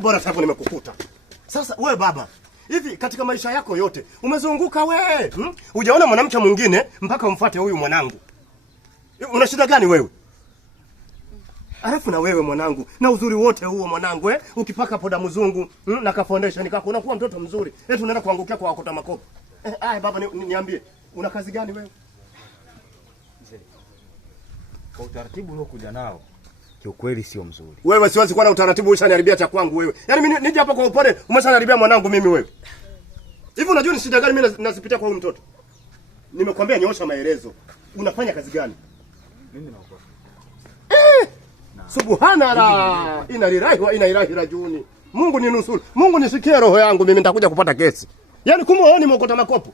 Bora sababu nimekukuta. Sasa wewe baba, hivi katika maisha yako yote umezunguka wewe, hujaona mwanamke mwingine mpaka umfuate huyu mwanangu. Una shida gani wewe? Alafu na wewe mwanangu, na uzuri wote huo mwanangu, ukipaka poda mzungu na ka foundation kako unakuwa mtoto mzuri. Eti unaenda kuangukia kwa wakota makopo. Baba niambie, una kazi gani wewe? Kwa utaratibu uliokuja nao kiukweli sio mzuri. Wewe siwezi kuwa na utaratibu, ushaniharibia cha kwangu wewe. Yaani mimi nije hapa kwa upole, umeshaniharibia mwanangu mimi wewe. Hivi unajua ni shida gani mimi nazipitia kwa huyu mtoto? Nimekwambia nyoosha maelezo. Unafanya kazi gani? Mimi naokoa. Subhanallah. Inna lillahi wa inna ilaihi rajiun. Mungu ni nusuru. Mungu nisikie roho yangu, mimi nitakuja kupata kesi. Yaani kumbe wewe ni mwokota makopo.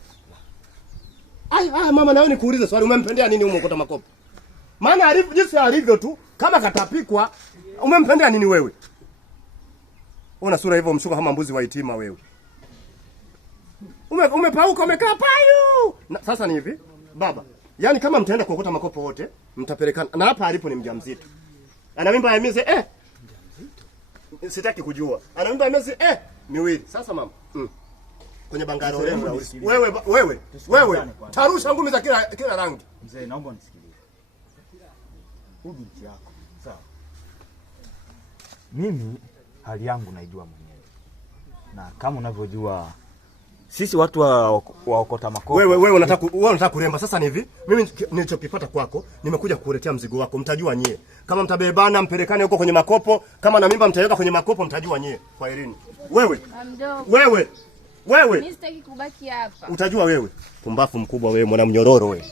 Mama, na wewe nikuulize swali, umempendea nini mwokota makopo? Maana jinsi alivyo tu kama katapikwa, umempendea nini wewe? Una sura hivyo mshuka kama mbuzi wa itima wewe. Umepauka umekaa payu. Sasa ni hivi, baba. Yaani kama mtaenda kuokota makopo wote, mtapelekana. Na hapa alipo ni mjamzito. Ana mimba ya miezi sitaki kujua. Ana mimba ya miezi miwili. Sasa mama, kwenye bangaro leo wewe tarusha ngumi za kila rangi. Mzee, naomba unisikilize. Huyu binti yako, sawa? Mimi hali yangu naijua mwenyewe. Na kama unavyojua sisi watu waokota makopo. Wewe unataka kuremba. Sasa ni hivi, mimi nilichokipata kwako, nimekuja kukuletea mzigo wako. Mtajua nyie. Kama mtabebana mpelekane huko kwenye makopo, kama na mimba mtaweka kwenye makopo, mtajua nyie. Kwa elini. Wewe. Mimi sitaki kubaki hapa. Utajua wewe. Pumbafu mkubwa wewe, mwana mnyororo wewe.